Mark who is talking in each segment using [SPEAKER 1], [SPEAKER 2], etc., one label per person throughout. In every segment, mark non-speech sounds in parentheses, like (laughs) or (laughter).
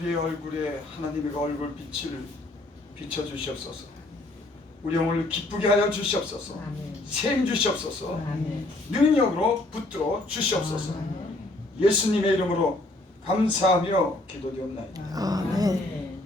[SPEAKER 1] 우리의 얼굴에 하나님의 얼굴 빛을 비춰 주시옵소서. 우리 영혼을 기쁘게 하여 주시옵소서. 샘 주시옵소서.
[SPEAKER 2] 아멘.
[SPEAKER 1] 능력으로 붙들어 주시옵소서.
[SPEAKER 2] 아멘.
[SPEAKER 1] 예수님의 이름으로 감사하며 기도드렸나이다.
[SPEAKER 2] 아멘.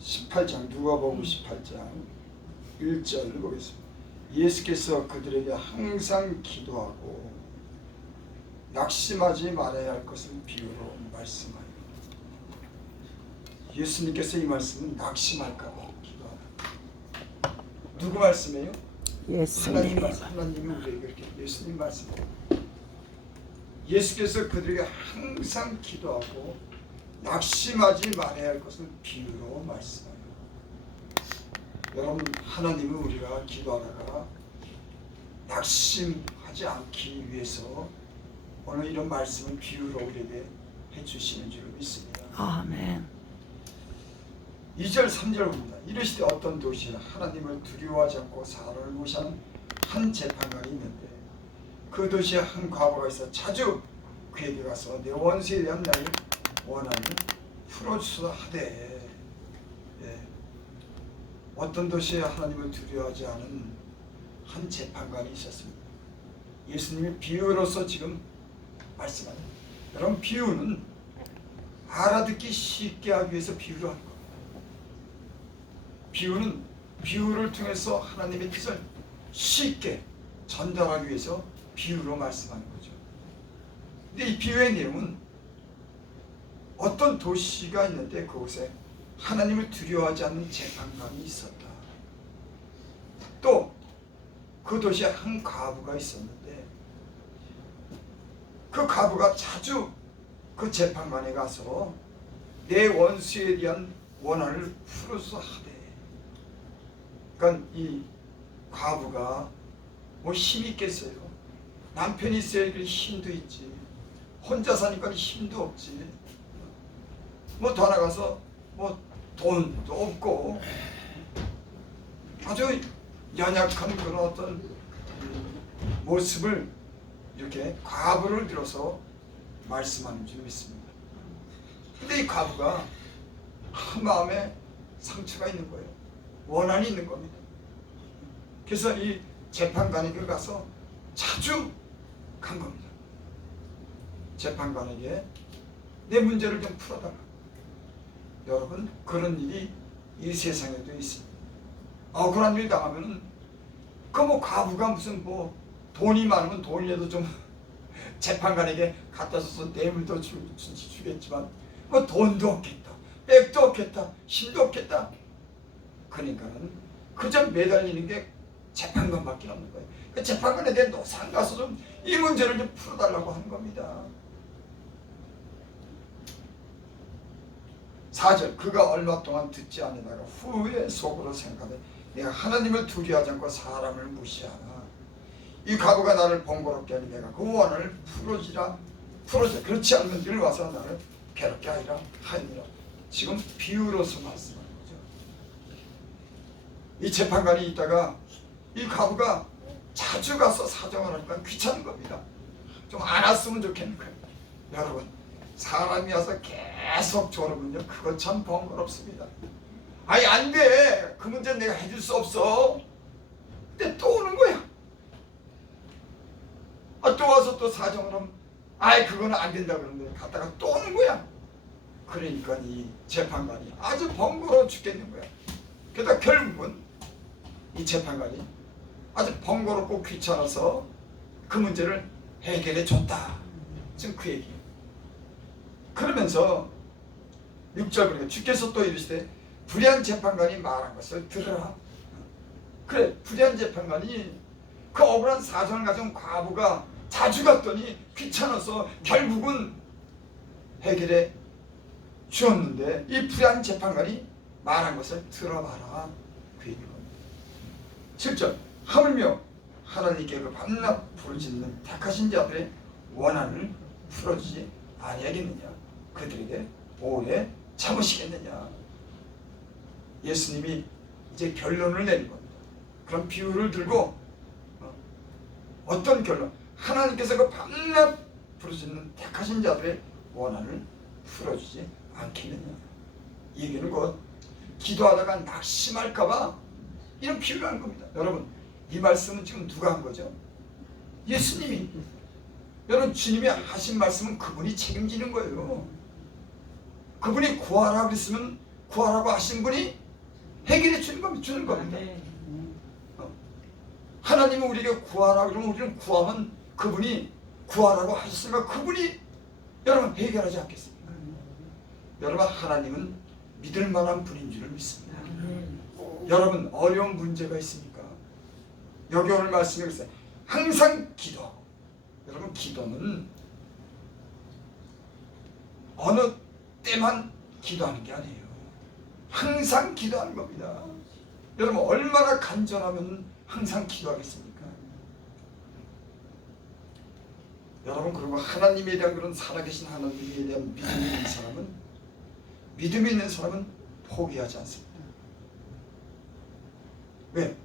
[SPEAKER 1] 18장 누가복음 18장 1절 보겠습니다. 예수께서 그들에게 항상 기도하고 낙심하지 말아야 할 것을 비유로 말씀하여 예수님께서 이 말씀은 낙심할까 봐 기도하라. 누구 말씀이에요? 하나님
[SPEAKER 3] 예수님
[SPEAKER 1] 말씀. 하나님이 우리에게 이렇게 예수님 말씀. 예수께서 그들에게 항상 기도하고 낙심하지 말아야 할 것을 비유로 말씀하여. 여러분 하나님은 우리가 기도하다가 낙심하지 않기 위해서 오늘 이런 말씀을 비유로 우리에게 해주시는 줄 믿습니다.
[SPEAKER 3] 아멘
[SPEAKER 1] 2절 3절 봅니다. 이르시되 어떤 도시에 하나님을 두려워하지 않고 사람을 무시하는 한 재판관이 있는데 그 도시에 한 과부가 있어 자주 그에게 가서 내 원수에 대한 나의 원한을 풀어주소서 하되 예. 어떤 도시에 하나님을 두려워하지 않은 한 재판관이 있었습니다. 예수님이 비유로서 지금 말씀하는 여러분 비유는 알아듣기 쉽게 하기 위해서 비유를 하는 겁니다. 비유는 비유를 통해서 하나님의 뜻을 쉽게 전달하기 위해서 비유로 말씀하는 거죠. 근데 이 비유의 내용은 어떤 도시가 있는데 그곳에 하나님을 두려워하지 않는 재판관이 있었다. 또 그 도시에 한 과부가 있었는데 그 과부가 자주 그 재판관에 가서 내 원수에 대한 원한을 풀어서 하되 그러니까 이 과부가 뭐 힘이 있겠어요? 남편이 있어야 그 힘도 있지. 혼자 사니까 힘도 없지. 뭐 더 나가서 뭐 돈도 없고 아주 연약한 그런 어떤 모습을 이렇게 과부를 들어서 말씀하는 줄 믿습니다. 근데 이 과부가 한 마음에 상처가 있는 거예요. 원한이 있는 겁니다. 그래서 이 재판관에게 가서 자주 간 겁니다. 재판관에게 내 문제를 좀 풀어달라. 여러분 그런 일이 이 세상에도 있습니다. 억울한 일 당하면은 그뭐 과부가 무슨 뭐 돈이 많으면 돈이라도 좀 (laughs) 재판관에게 갖다 줘서 뇌물도 주, 주, 주겠지만 뭐 돈도 없겠다. 백도 없겠다. 힘도 없겠다. 그러니까는 그저 매달리는 게 재판관밖에 없는 거예요. 그 재판관에 대해 노상 가서 좀 이 문제를 좀 풀어달라고 하는 겁니다. 4절 그가 얼마 동안 듣지 않으다가 후에 속으로 생각하되 내가 하나님을 두려워하지 않고 사람을 무시하나 이 과부가 나를 번거롭게 하니 내가 그 원한을 풀어지라 풀어져. 그렇지 않으면 늘 와서 나를 괴롭게 하리라 하니라. 지금 비유로서 말씀하는 거죠. 이 재판관이 있다가 이 과부가 자주 가서 사정을 하니까 귀찮은 겁니다. 좀 안 왔으면 좋겠는 거예요. 여러분 사람이 와서 계속 졸으면요 그거 참 번거롭습니다. 아니 안돼그 문제는 내가 해줄 수 없어. 근데 또 오는 거야 아, 또 와서 또 사정을 하면 아이 그거는 안 된다 그러는데 갔다가 또 오는 거야. 그러니까 이 재판관이 아주 번거로워 죽겠는 거야. 그러다 결국은 이 재판관이 아주 번거롭고 귀찮아서 그 문제를 해결해 줬다. 지금 그 얘기예요. 그러면서 6절 보니까 주께서 또 이르시되 불의한 재판관이 말한 것을 들으라. 그래 불의한 재판관이 그 억울한 사정을 가진 과부가 자주 갔더니 귀찮아서 결국은 해결해 주었는데 이 불의한 재판관이 말한 것을 들어봐라. 그 얘기입니다. 7절 하물며 하나님께 그 밤낮 부르짖는 택하신 자들의 원한을 풀어주지 아니하겠느냐? 그들에게 오래 참으시겠느냐? 예수님이 이제 결론을 내린 겁니다. 그런 비유를 들고 어, 어떤 결론 하나님께서 그 밤낮 부르짖는 택하신 자들의 원한을 풀어주지 않겠느냐. 이 얘기는 곧 기도하다가 낙심할까봐 이런 비유를 하는 겁니다. 여러분 이 말씀은 지금 누가 한 거죠? 예수님이. 여러분 주님이 하신 말씀은 그분이 책임지는 거예요. 그분이 구하라고 그랬으면 구하라고 하신 분이 해결해 주는 겁니다. 주는 겁니다. 하나님은 우리에게 구하라고 그러면 우리는 구하면 그분이 구하라고 하셨으니까 그분이 여러분 해결하지 않겠습니까? 여러분 하나님은 믿을 만한 분인 줄을 믿습니다. 여러분 어려운 문제가 있습니까? 여기 오늘 말씀에 글쎄 항상 기도하고 여러분 기도는 어느 때만 기도하는 게 아니에요. 항상 기도하는 겁니다. 여러분 얼마나 간절하면 항상 기도하겠습니까? 여러분 그리고 하나님에 대한 그런 살아계신 하나님에 대한 믿음이 있는 사람은 믿음이 있는 사람은 포기하지 않습니다. 왜?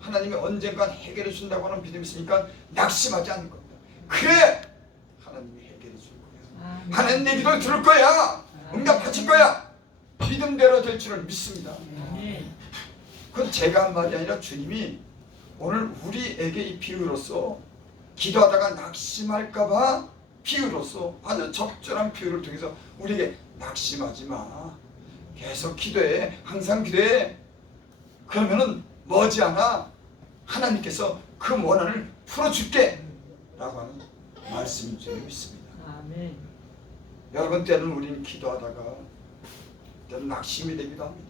[SPEAKER 1] 하나님이 언젠간 해결해 준다고 하는 믿음이 있으니까 낙심하지 않는 겁니다. 그래! 하나님이 해결해 줄 거야. 하나님 내 기도를 들을 거야. 응답하실 거야. 믿음대로 될 줄을 믿습니다. 그건 제가 한 말이 아니라 주님이 오늘 우리에게 이 비유로서 기도하다가 낙심할까봐 비유로서 아주 적절한 비유를 통해서 우리에게 낙심하지 마. 계속 기도해. 항상 기도해. 그러면은 머지않아 하나님께서 그 원한을 풀어줄게. 라고 하는 말씀인 줄 믿습니다.
[SPEAKER 2] 아멘.
[SPEAKER 1] 여러분 때는 우리는 기도하다가 때는 낙심이 되기도 합니다.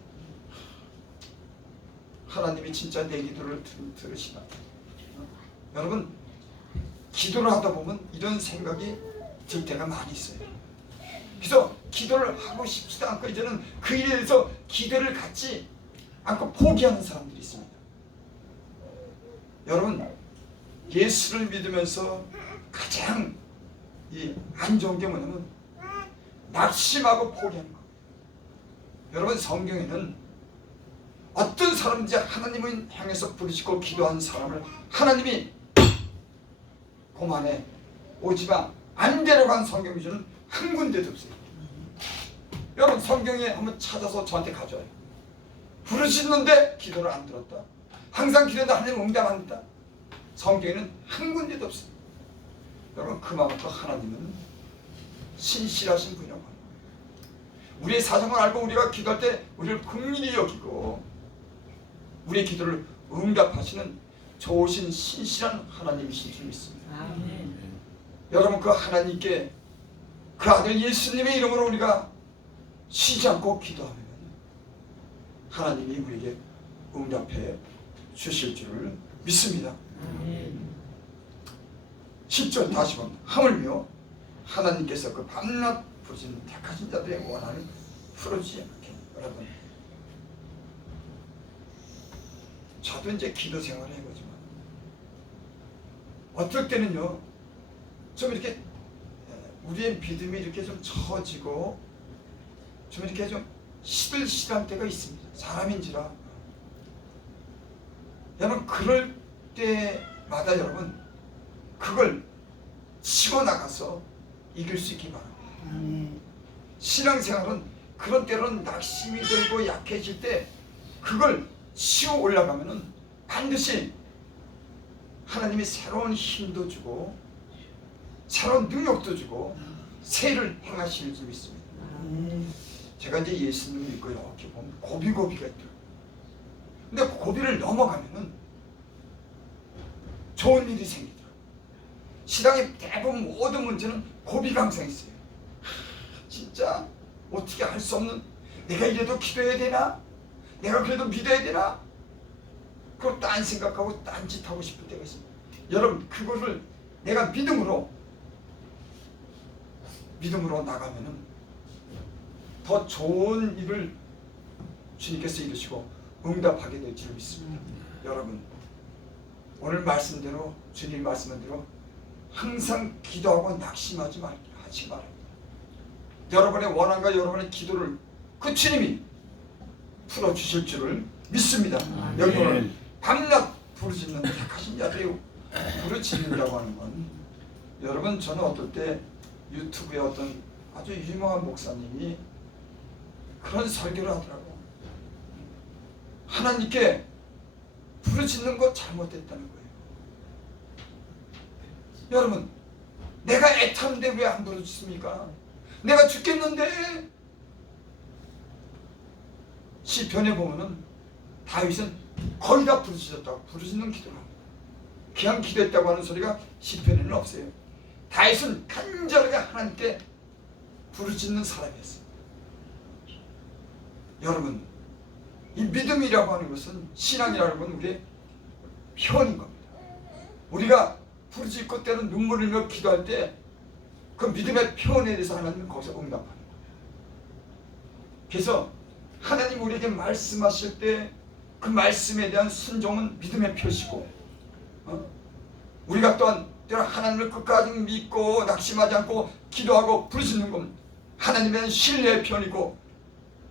[SPEAKER 1] 하나님이 진짜 내 기도를 들- 들으시나? 여러분 기도를 하다 보면 이런 생각이 들 때가 많이 있어요. 그래서 기도를 하고 싶지도 않고 이제는 그 일에 대해서 기대를 갖지 않고 포기하는 사람들이 있습니다. 여러분 예수를 믿으면서 가장 이 안 좋은 게 뭐냐면 낙심하고 포기하는 거. 여러분 성경에는 어떤 사람인지 하나님을 향해서 부르시고 기도한 사람을 하나님이 고만해 오지마 안 데려간 성경 주는 한 군데도 없어요. 여러분 성경에 한번 찾아서 저한테 가져와요. 부르시는데 기도를 안 들었다. 항상 기도했는데 하나님 응답 안 했다. 성경에는 한 군데도 없어요. 여러분 그만큼 하나님은 신실하신 분이라고 합니다. 우리의 사정을 알고 우리가 기도할 때 우리를 긍휼히 여기고 우리의 기도를 응답하시는 좋으신 신실한 하나님이신 줄 믿습니다.
[SPEAKER 2] 아멘.
[SPEAKER 1] 여러분 그 하나님께 그 아들 예수님의 이름으로 우리가 쉬지 않고 기도하면 하나님이 우리에게 응답해 주실 줄을 믿습니다.
[SPEAKER 2] 아멘.
[SPEAKER 1] 10절 다시 보면 하물며 하나님께서 그 밤낮 부르신 택하신 자들의 원한을 풀어주지 않게 여러분 저도 이제 기도 생활을 해보지만 어떨 때는요 좀 이렇게 우리의 믿음이 이렇게 좀 처지고 좀 이렇게 좀 시들시들한 때가 있습니다 사람인지라 여러분 그럴 때마다 여러분 그걸 치고 나가서 이길 수 있기 바랍니다. 신앙생활은 그런 때로는 낙심이 들고 약해질 때 그걸 치고 올라가면은 반드시 하나님이 새로운 힘도 주고 새로운 능력도 주고 새를 행하실 줄 믿습니다. 제가 이제 예수님을 믿고 이렇게 보면 고비고비가 있더라고요. 근데 그 고비를 넘어가면은 좋은 일이 생기더라고요. 신앙의 대부분 모든 문제는 항상 있어요. 하, 진짜 어떻게 할 수 없는 내가 이래도 기도해야 되나? 내가 그래도 믿어야 되나? 그걸 딴 생각하고 딴 짓 하고 싶을 때가 있습니다. 여러분 그거를 내가 믿음으로 믿음으로 나가면은 더 좋은 일을 주님께서 이루시고 응답하게 될 줄 믿습니다. 여러분 오늘 말씀대로 주님 말씀대로 항상 기도하고 낙심하지 말 하지 말아요. 여러분의 원한과 여러분의 기도를 그 주님이 풀어 주실 줄을 믿습니다.
[SPEAKER 2] 아멘.
[SPEAKER 1] 여기 오늘 밤낮 부르짖는 택하신 자들이 부르짖는다고 하는 건 여러분 저는 어떨 때 유튜브에 어떤 아주 유명한 목사님이 그런 설교를 하더라고. 하나님께 부르짖는 거 잘못됐다는 거예요. 여러분, 내가 애타는데 왜 안 부르짖습니까? 내가 죽겠는데 시편에 보면은 다윗은 거의 다 부르짖었다고 부르짖는 합니다. 그냥 기도했다고 하는 소리가 시편에는 없어요. 다윗은 간절하게 하나님께 부르짖는 사람이었어요. 여러분, 이 믿음이라고 하는 것은 신앙이라는 건 우리의 표현인 겁니다. 우리가 부르짖고 때는 눈물을 흘려 기도할 때 그 믿음의 표현에 대해서 하나님은 거기서 응답하는 거예요. 그래서 하나님 우리에게 말씀하실 때 그 말씀에 대한 순종은 믿음의 표시고 어? 우리가 또한 때로 하나님을 끝까지 믿고 낙심하지 않고 기도하고 부르짖는 건 하나님에 신뢰의 편이고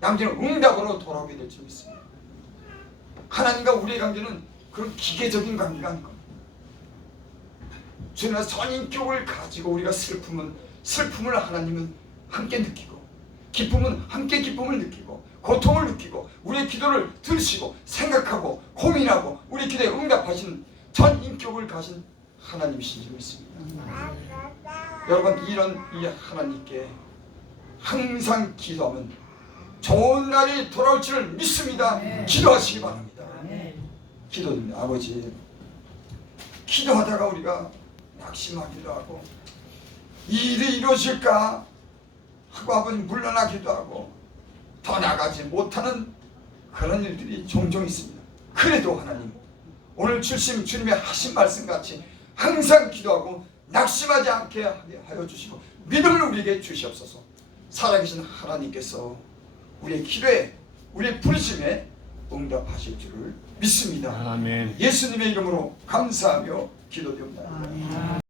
[SPEAKER 1] 양지는 응답으로 돌아오게 될 줄 믿습니다. 하나님과 우리의 관계는 그런 기계적인 관계가 아닌 겁니다. 주님의 선인격을 가지고 우리가 슬픔은 슬픔을 하나님은 함께 느끼고 기쁨은 함께 기쁨을 느끼고 고통을 느끼고 우리의 기도를 들으시고 생각하고 고민하고 우리 기도에 응답하신 전 인격을 가진 하나님이신 줄 믿습니다. 여러분 이런 이 하나님께 항상 기도하면 좋은 날이 돌아올 줄 믿습니다. 기도하시기 바랍니다. 기도드립니다. 아버지 기도하다가 우리가 낙심하기도 하고 이 일이 이루어질까 하고 아버지 물러나기도 하고 더 나가지 못하는 그런 일들이 종종 있습니다. 그래도 하나님 오늘 주심 주님의 하신 말씀 같이 항상 기도하고 낙심하지 않게 하여 주시고 믿음을 우리에게 주시옵소서. 살아계신 하나님께서 우리의 기도에 우리의 부르심에 응답하실 줄을 믿습니다.
[SPEAKER 2] 아멘.
[SPEAKER 1] 예수님의 이름으로 감사하며 기도드립니다.
[SPEAKER 3] 아멘.